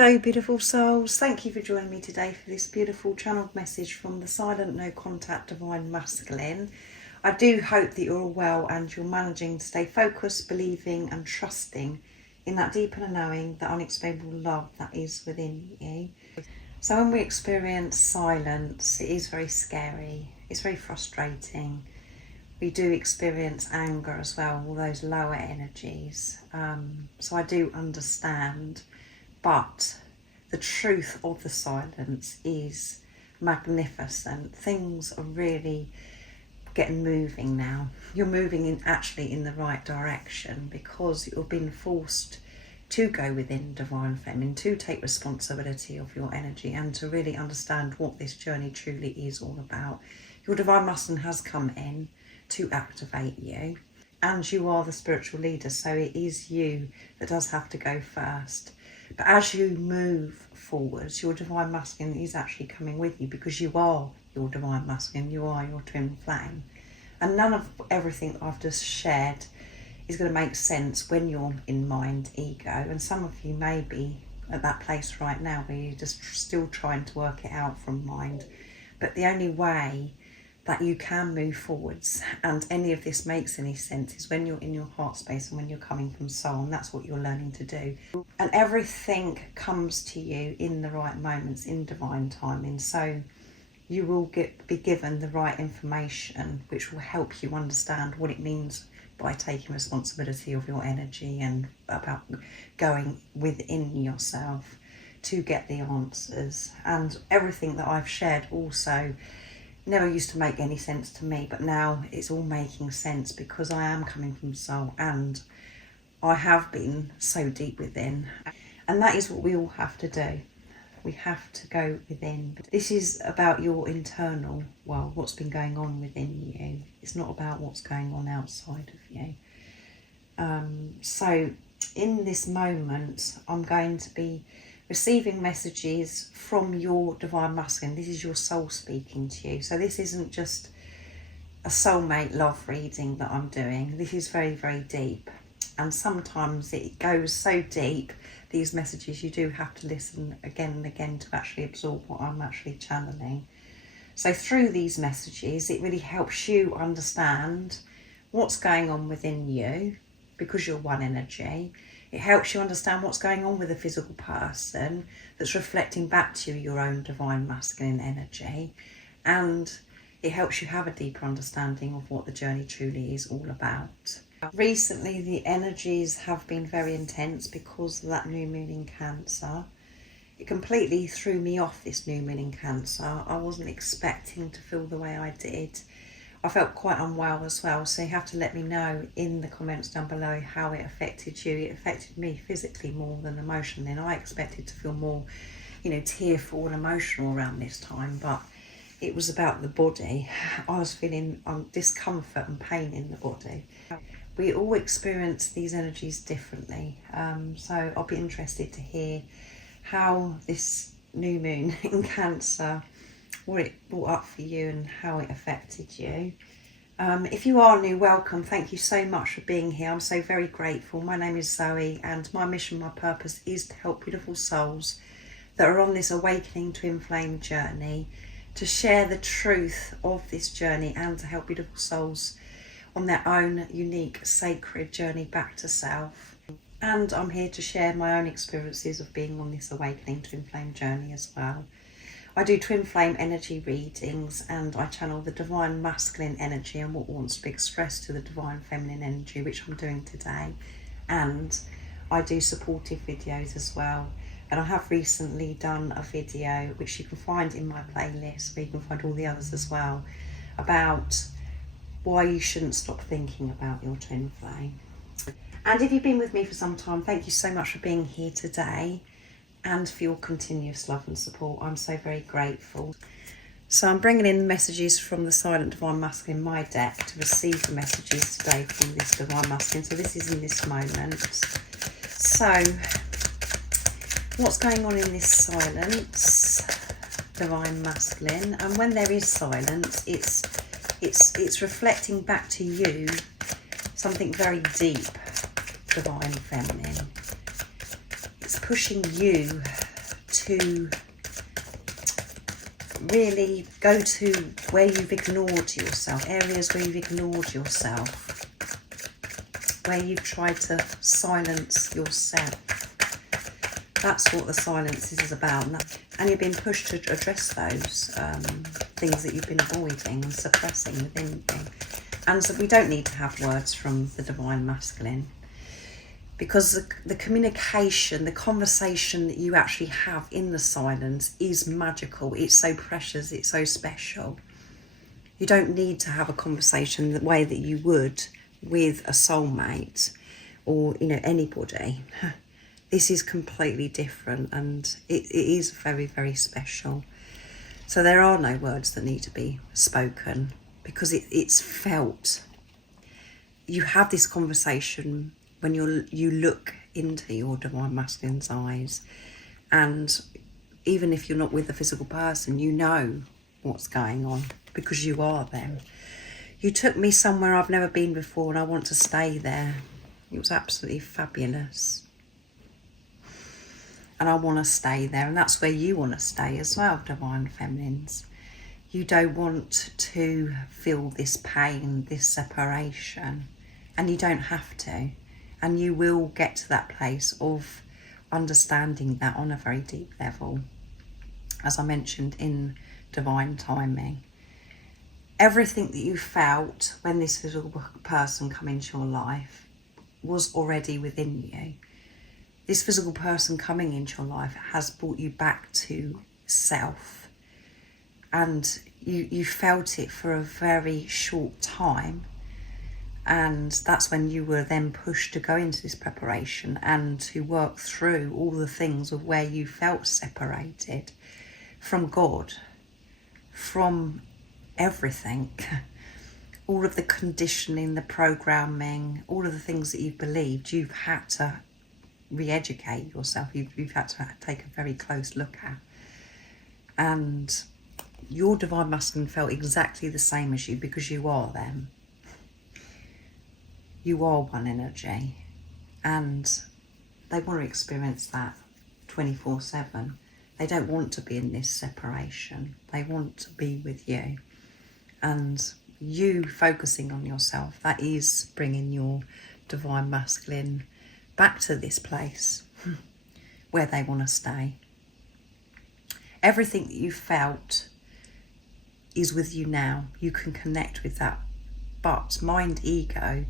Hello beautiful souls, thank you for joining me today for this beautiful channeled message from the Silent No Contact Divine Masculine. I do hope that you're all well and you're managing to stay focused, believing and trusting in that deep inner knowing, that unexplainable love that is within you. So when we experience silence, it is very scary, it's very frustrating. We do experience anger as well, all those lower energies. So I do understand. But the truth of the silence is magnificent. Things are really getting moving now. You're moving actually in the right direction because you've been forced to go within Divine Feminine, to take responsibility of your energy and to really understand what this journey truly is all about. Your Divine Masculine has come in to activate you, and you are the spiritual leader, so it is you that does have to go first. But as you move forwards, your Divine Masculine is actually coming with you because you are your Divine Masculine, you are your twin flame. And none of everything that I've just shared is going to make sense when you're in mind, ego. And some of you may be at that place right now where you're just still trying to work it out from mind. But the only way that you can move forwards and any of this makes any sense is when you're in your heart space and when you're coming from soul, and that's what you're learning to do. And everything comes to you in the right moments, in divine timing. So you will be given the right information which will help you understand what it means by taking responsibility of your energy and about going within yourself to get the answers. And everything that I've shared also never used to make any sense to me, but now it's all making sense because I am coming from soul and I have been so deep within, and that is what we all have to do. We have to go within. This is about your internal, well, what's been going on within you. It's not about what's going on outside of you. So in this moment, I'm going to be receiving messages from your Divine Masculine. This is your soul speaking to you. So this isn't just a soulmate love reading that I'm doing. This is very, very deep. And sometimes it goes so deep, these messages, you do have to listen again and again to actually absorb what I'm actually channeling. So through these messages, it really helps you understand what's going on within you because you're one energy. It helps you understand what's going on with a physical person that's reflecting back to you your own Divine Masculine energy. And it helps you have a deeper understanding of what the journey truly is all about. Recently, the energies have been very intense because of that new moon in Cancer. It completely threw me off, this new moon in Cancer. I wasn't expecting to feel the way I did. I felt quite unwell as well, so you have to let me know in the comments down below how it affected you. It affected me physically more than emotionally, and I expected to feel more, tearful and emotional around this time, but it was about the body. I was feeling discomfort and pain in the body. We all experience these energies differently, so I'll be interested to hear how this new moon in Cancer, what it brought up for you and how it affected you. If you are new, welcome. Thank you so much for being here. I'm so very grateful. My name is Zoe and my mission, my purpose is to help beautiful souls that are on this awakening twin flame journey, to share the truth of this journey and to help beautiful souls on their own unique sacred journey back to self. And I'm here to share my own experiences of being on this awakening twin flame journey as well. I do twin flame energy readings and I channel the Divine Masculine energy and what wants to be expressed to the Divine Feminine energy, which I'm doing today. And I do supportive videos as well. And I have recently done a video, which you can find in my playlist, where you can find all the others as well, about why you shouldn't stop thinking about your twin flame. And if you've been with me for some time, thank you so much for being here today and for your continuous love and support. I'm so very grateful. So I'm bringing in the messages from the Silent Divine Masculine in my deck to receive the messages today from this Divine Masculine. So this is in this moment. So what's going on in this silence, Divine Masculine? And when there is silence, it's reflecting back to you something very deep, Divine Feminine. It's pushing you to really go to where you've ignored yourself, areas where you've ignored yourself, where you've tried to silence yourself. That's what the silence is about. And you've been pushed to address those things that you've been avoiding and suppressing within you. And so we don't need to have words from the Divine Masculine, because the communication, the conversation that you actually have in the silence is magical. It's so precious, it's so special. You don't need to have a conversation the way that you would with a soulmate or, you know, anybody. This is completely different, and it is very, very special. So there are no words that need to be spoken, because it's felt. You have this conversation when you look into your Divine Masculine's eyes, and even if you're not with a physical person, you know what's going on because you are them. You took me somewhere I've never been before, and I want to stay there. It was absolutely fabulous. And I want to stay there, and that's where you want to stay as well, Divine Feminines. You don't want to feel this pain, this separation, and you don't have to. And you will get to that place of understanding that on a very deep level, as I mentioned in Divine Timing. Everything that you felt when this physical person come into your life was already within you. This physical person coming into your life has brought you back to self, and you felt it for a very short time, and that's when you were then pushed to go into this preparation and to work through all the things of where you felt separated from God, from everything, all of the conditioning, the programming, all of the things that you've believed. You've had to re-educate yourself. You've had to take a very close look at. And your Divine Masculine felt exactly the same as you, because you are them. You are one energy, and they want to experience that 24/7. They don't want to be in this separation. They want to be with you. And you focusing on yourself, that is bringing your Divine Masculine back to this place where they want to stay. Everything that you felt is with you now. You can connect with that. But mind ego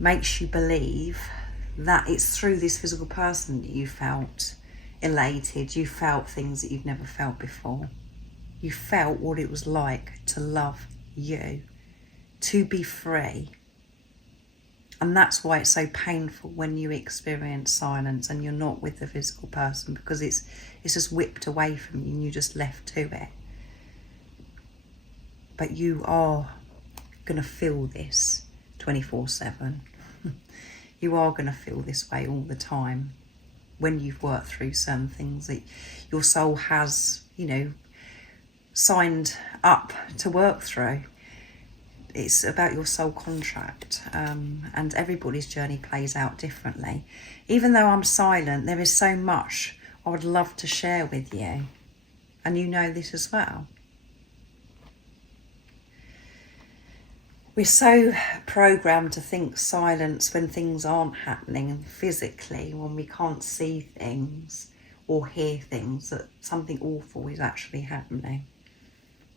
makes you believe that it's through this physical person that you felt elated. You felt things that you've never felt before. You felt what it was like to love you, to be free. And that's why it's so painful when you experience silence and you're not with the physical person, because it's just whipped away from you and you're just left to it. But you are going to feel this 24/7. You are going to feel this way all the time when you've worked through certain things that your soul has, you know, signed up to work through. It's about your soul contract, and everybody's journey plays out differently. Even though I'm silent, there is so much I would love to share with you, and you know this as well. We're so programmed to think silence when things aren't happening physically, when we can't see things or hear things, that something awful is actually happening.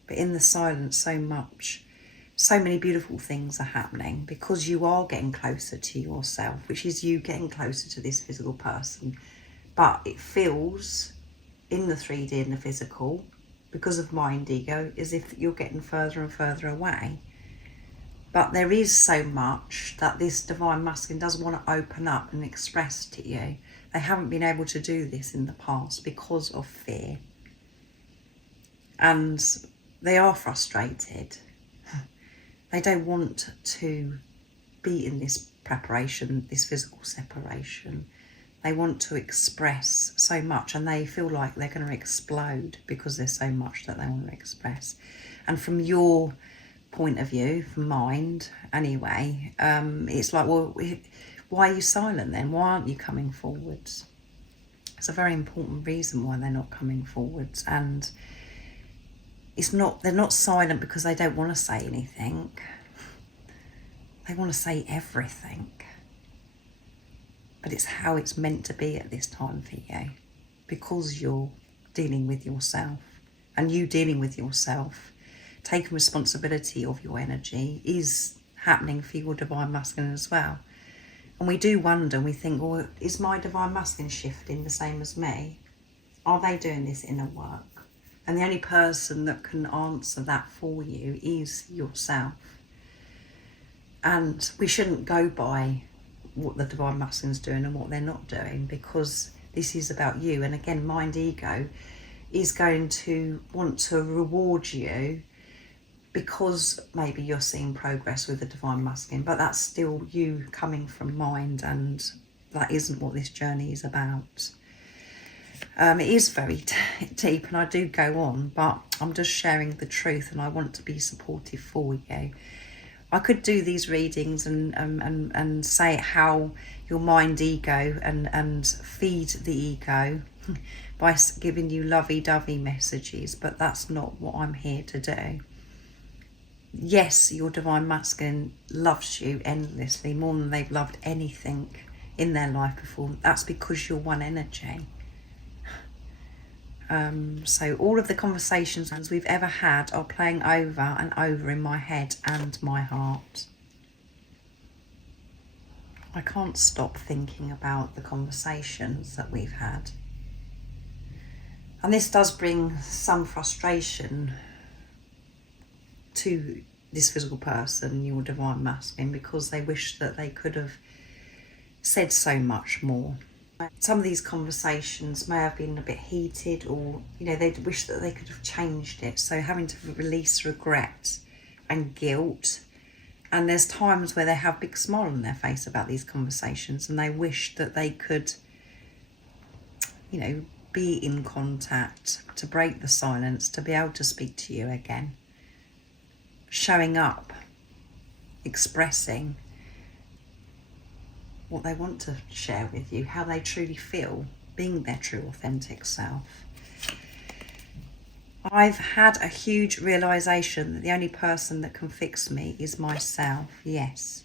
But in the silence, so many beautiful things are happening, because you are getting closer to yourself, which is you getting closer to this physical person. But it feels in the 3D and the physical, because of mind ego, as if you're getting further and further away. But there is so much that this Divine Masculine doesn't want to open up and express to you. They haven't been able to do this in the past because of fear. And they are frustrated. They don't want to be in this preparation, this physical separation. They want to express so much, and they feel like they're going to explode because there's so much that they want to express. And from your point of view, from mind anyway, it's like, well, why are you silent then? Why aren't you coming forwards? It's a very important reason why they're not coming forwards, and they're not silent because they don't want to say anything. They want to say everything. But it's how it's meant to be at this time for you, because you're dealing with yourself, and you dealing with yourself, taking responsibility of your energy, is happening for your divine masculine as well. And we do wonder, and we think, well, is my divine masculine shifting the same as me? Are they doing this inner work? And the only person that can answer that for you is yourself. And we shouldn't go by what the divine masculine's doing and what they're not doing, because this is about you. And again, mind ego is going to want to reward you because maybe you're seeing progress with the divine masculine, but that's still you coming from mind, and that isn't what this journey is about. It is very deep, and I do go on, but I'm just sharing the truth, and I want to be supportive for you. I could do these readings and say how your mind ego and feed the ego by giving you lovey-dovey messages, but that's not what I'm here to do. Yes, your divine masculine loves you endlessly, more than they've loved anything in their life before. That's because you're one energy. So all of the conversations we've ever had are playing over and over in my head and my heart. I can't stop thinking about the conversations that we've had. And this does bring some frustration to this physical person, your divine masculine, because they wish that they could have said so much more. Some of these conversations may have been a bit heated, or they wish that they could have changed it, so having to release regret and guilt. And there's times where they have a big smile on their face about these conversations, and they wish that they could be in contact, to break the silence, to be able to speak to you again, showing up, expressing what they want to share with you, how they truly feel, being their true authentic self. I've had a huge realisation that the only person that can fix me is myself, yes.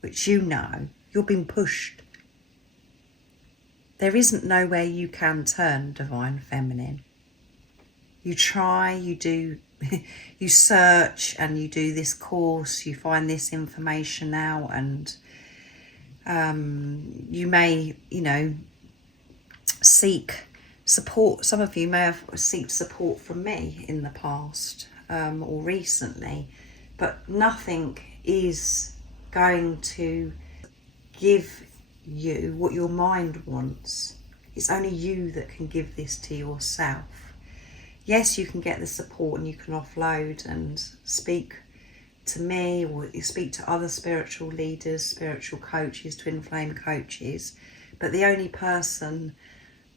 Which you're being pushed. There isn't nowhere you can turn, divine feminine. You try, you do, you search, and you do this course, you find this information out, and you may, seek support. Some of you may have sought support from me in the past or recently, but nothing is going to give you what your mind wants. It's only you that can give this to yourself. Yes, you can get the support and you can offload and speak to me, or you speak to other spiritual leaders, spiritual coaches, twin flame coaches, but the only person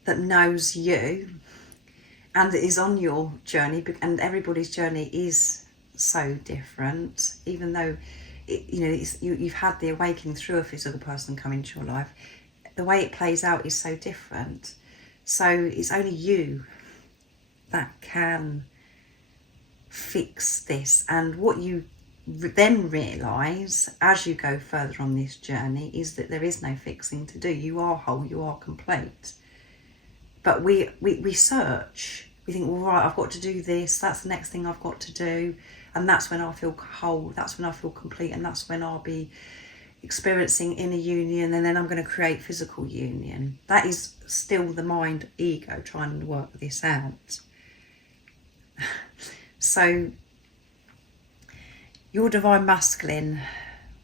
that knows you and is on your journey, and everybody's journey is so different, even though you've had the awakening through a physical person coming into your life, the way it plays out is so different. So it's only you that can fix this. And what you then realise as you go further on this journey is that there is no fixing to do. You are whole, you are complete. But we search. We think, well, right, I've got to do this, that's the next thing I've got to do, and that's when I feel whole, that's when I feel complete, and that's when I'll be experiencing inner union, and then I'm going to create physical union. That is still the mind ego trying to work this out. So your divine masculine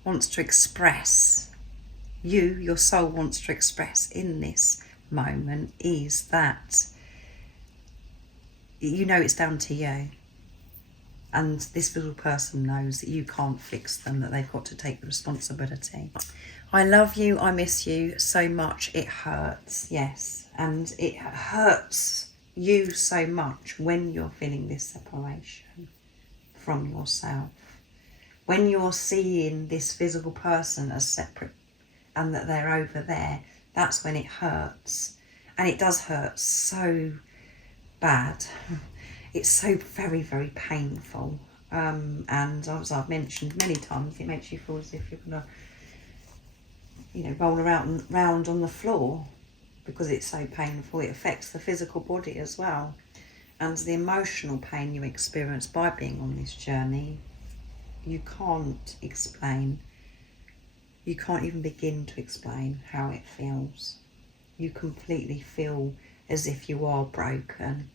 wants to express, your soul wants to express in this moment is that it's down to you, and this little person knows that you can't fix them, that they've got to take the responsibility. I love you, I miss you so much, it hurts, yes, and it hurts you so much when you're feeling this separation from yourself, when you're seeing this physical person as separate and that they're over there. That's when it hurts. And it does hurt so bad. It's so very, very painful. And as I've mentioned many times, it makes you feel as if you're going to, you know, roll round on the floor because it's so painful. It affects the physical body as well. And the emotional pain you experience by being on this journey, you can't explain. You can't even begin to explain how it feels. You completely feel as if you are broken.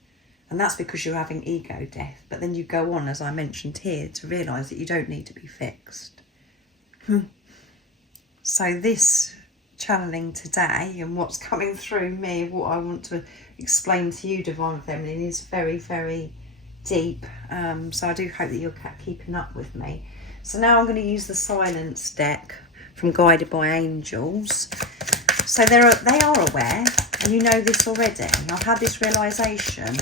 And that's because you're having ego death. But then you go on, as I mentioned here, to realise that you don't need to be fixed. So this channeling today and what's coming through me, what I want to explain to you, Divine Feminine, is very, very deep. So I do hope that you're keeping up with me. So now I'm going to use the Silence deck from Guided by Angels. So they are aware, and you know this already. I've had this realisation.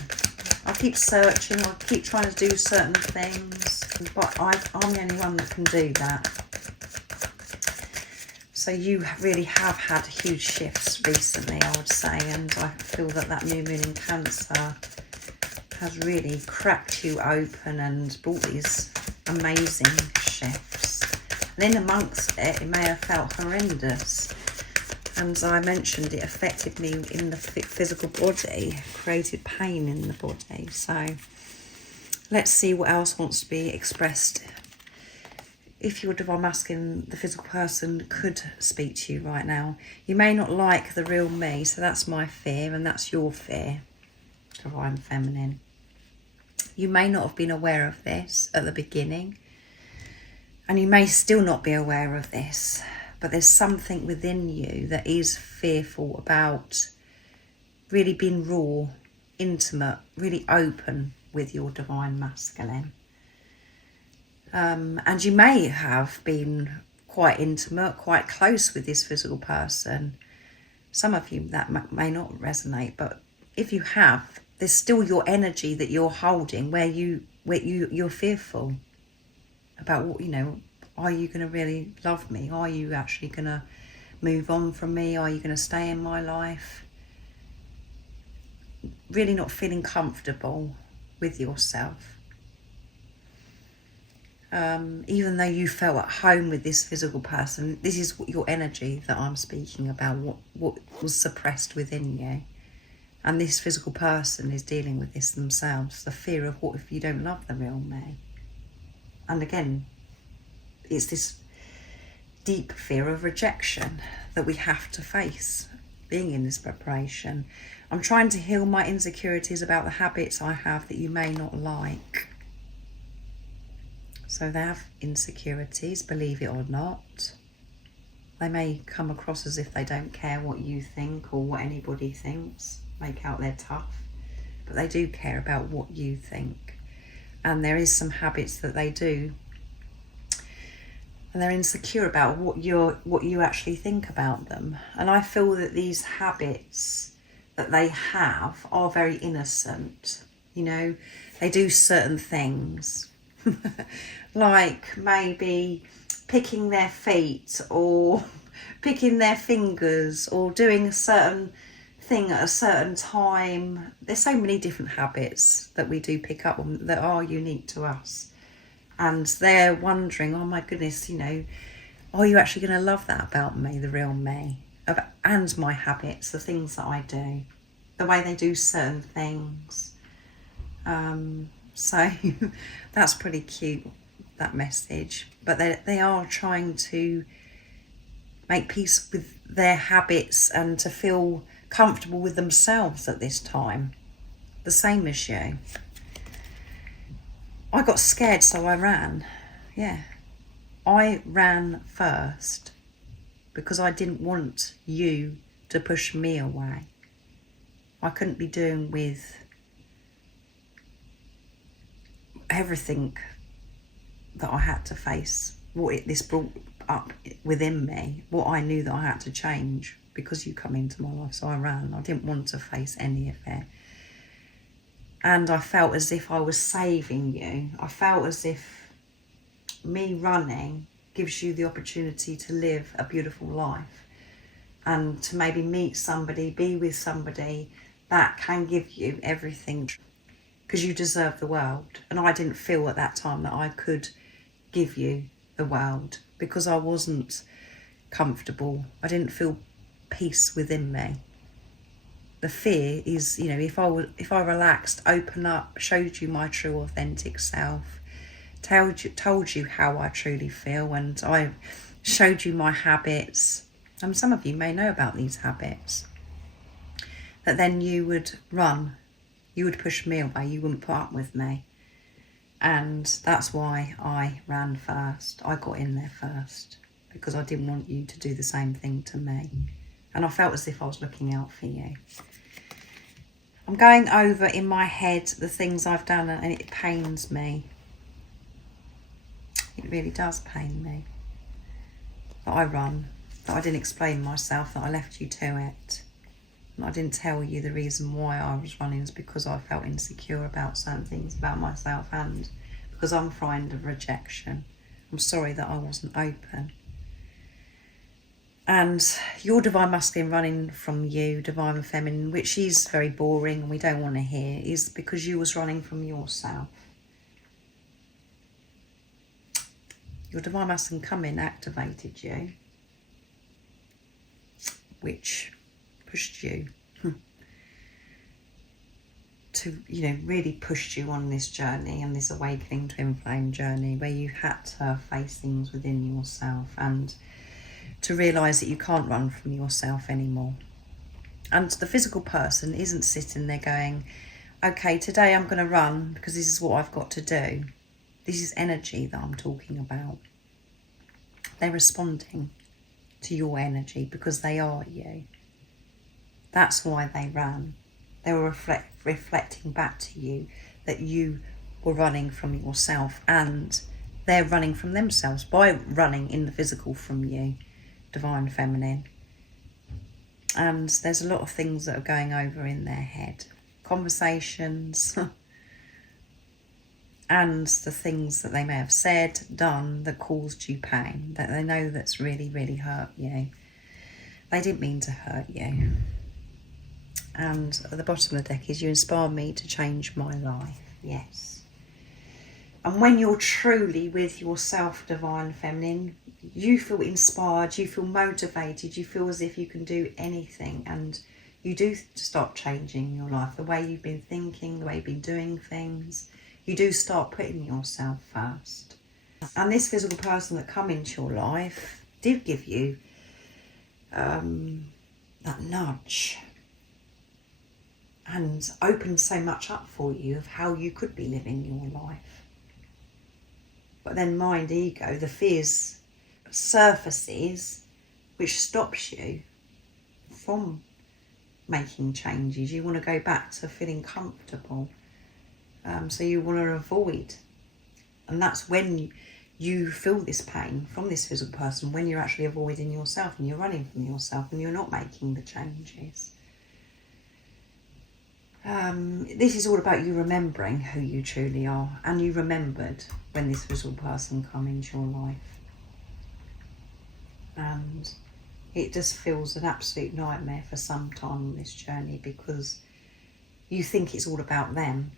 I keep searching, I keep trying to do certain things, but I'm the only one that can do that. So you really have had huge shifts recently, I would say, and I feel that that new moon in Cancer has really cracked you open and brought these amazing shifts. And in amongst it, it may have felt horrendous. And as I mentioned, it affected me in the physical body, created pain in the body. So let's see what else wants to be expressed. If your Divine Masculine, the physical person, could speak to you right now, you may not like the real me. So that's my fear, and that's your fear, Divine Feminine. You may not have been aware of this at the beginning, and you may still not be aware of this. But there's something within you that is fearful about really being raw, intimate, really open with your Divine Masculine. And you may have been quite intimate, quite close with this physical person. Some of you that may not resonate, but if you have, there's still your energy that you're holding where you're fearful about what, you know, are you going to really love me? Are you actually going to move on from me? Are you going to stay in my life? Really not feeling comfortable with yourself. Even though you felt at home with this physical person, this is your energy that I'm speaking about, what was suppressed within you. And this physical person is dealing with this themselves, the fear of what if you don't love the real me? And again, it's this deep fear of rejection that we have to face being in this preparation. I'm trying to heal my insecurities about the habits I have that you may not like. So they have insecurities, believe it or not. They may come across as if they don't care what you think or what anybody thinks, make out they're tough, but they do care about what you think. And there is some habits that they do, and they're insecure about what you actually think about them. And I feel that these habits that they have are very innocent. You know, they do certain things like maybe picking their feet or picking their fingers or doing a certain thing at a certain time. There's so many different habits that we do pick up on that are unique to us. And they're wondering, oh my goodness, you know, are you actually going to love that about me, the real me? And my habits, the things that I do, the way they do certain things. So that's pretty cute, that message. But they are trying to make peace with their habits and to feel comfortable with themselves at this time. The same as you. I got scared, so I ran. Yeah. I ran first because I didn't want you to push me away. I couldn't be doing with everything that I had to face, this brought up within me, what I knew that I had to change because you come into my life, so I ran. I didn't want to face any of it. And I felt as if I was saving you. I felt as if me running gives you the opportunity to live a beautiful life. and to maybe meet somebody, be with somebody that can give you everything, because you deserve the world. And I didn't feel at that time that I could give you the world because I wasn't comfortable. I didn't feel peace within me. The fear is, you know, if I relaxed, open up, showed you my true authentic self, told you how I truly feel, and I showed you my habits, and some of you may know about these habits, that then you would run, you would push me away, you wouldn't put up with me. And that's why I ran first. I got in there first because I didn't want you to do the same thing to me. And I felt as if I was looking out for you. I'm going over in my head the things I've done, and it pains me. It really does pain me that I run, that I didn't explain myself, that I left you to it. And I didn't tell you the reason why I was running is because I felt insecure about certain things about myself, and because I'm frightened of rejection. I'm sorry that I wasn't open. And your divine masculine running from you, divine feminine, which is very boring and we don't want to hear, is because you was running from yourself. Your divine masculine come in, activated you, which pushed you to, you know, really pushed you on this journey and this awakening twin flame journey where you had to face things within yourself and to realise that you can't run from yourself anymore. And the physical person isn't sitting there going, okay, today I'm going to run because this is what I've got to do. This is energy that I'm talking about. They're responding to your energy because they are you. That's why they ran. They were reflecting back to you that you were running from yourself, and they're running from themselves by running in the physical from you, divine feminine. And there's a lot of things that are going over in their head. Conversations and the things that they may have said, done, that caused you pain, that they know that's really, really hurt you. They didn't mean to hurt you. And at the bottom of the deck is, you inspire me to change my life. Yes. And when you're truly with yourself, divine feminine, you feel inspired, you feel motivated, you feel as if you can do anything, and you do start changing your life, the way you've been thinking, the way you've been doing things. You do start putting yourself first. And this physical person that come into your life did give you that nudge and opened so much up for you of how you could be living your life. But then mind, ego, the fears surfaces, which stops you from making changes. You want to go back to feeling comfortable. So you want to avoid. And that's when you feel this pain from this physical person, when you're actually avoiding yourself and you're running from yourself and you're not making the changes. This is all about you remembering who you truly are, and you remembered when this physical person come into your life. And it just feels an absolute nightmare for some time on this journey because you think it's all about them.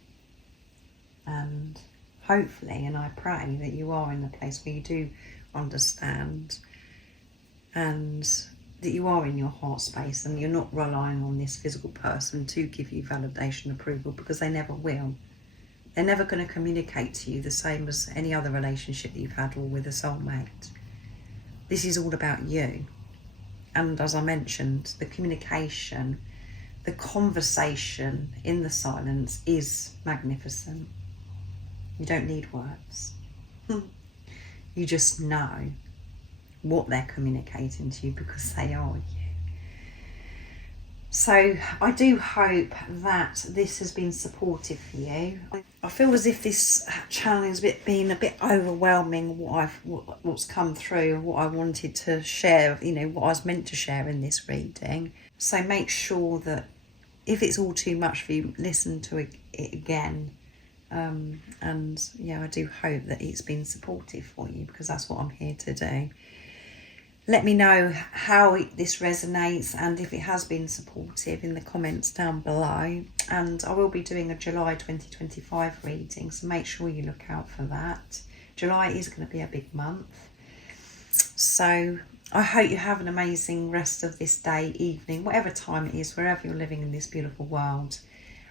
And hopefully, and I pray that you are in a place where you do understand and that you are in your heart space and you're not relying on this physical person to give you validation, approval, because they never will. They're never going to communicate to you the same as any other relationship that you've had or with a soulmate. This is all about you. And as I mentioned, the communication, the conversation in the silence is magnificent. You don't need words. You just know what they're communicating to you because they are you. So I do hope that this has been supportive for you. I feel as if this channel has been a bit overwhelming, what's come through, what I wanted to share, you know, what I was meant to share in this reading. So make sure that if it's all too much for you, listen to it again. And yeah, I do hope that it's been supportive for you because that's what I'm here to do. Let me know how this resonates and if it has been supportive in the comments down below. And I will be doing a July 2025 reading, so make sure you look out for that. July is going to be a big month. So I hope you have an amazing rest of this day, evening, whatever time it is, wherever you're living in this beautiful world.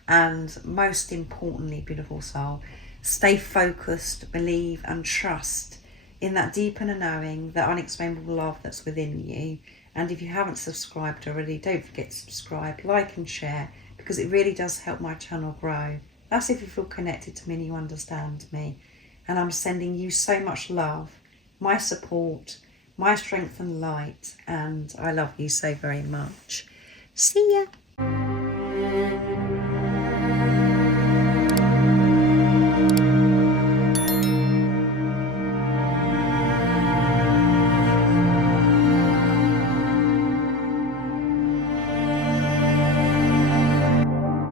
And most importantly, beautiful soul, stay focused, believe and trust in that deep inner knowing, that unexplainable love that's within you. And if you haven't subscribed already, don't forget to subscribe, like and share, because it really does help my channel grow. That's if you feel connected to me and you understand me. And I'm sending you so much love, my support, my strength and light, and I love you so very much. See ya.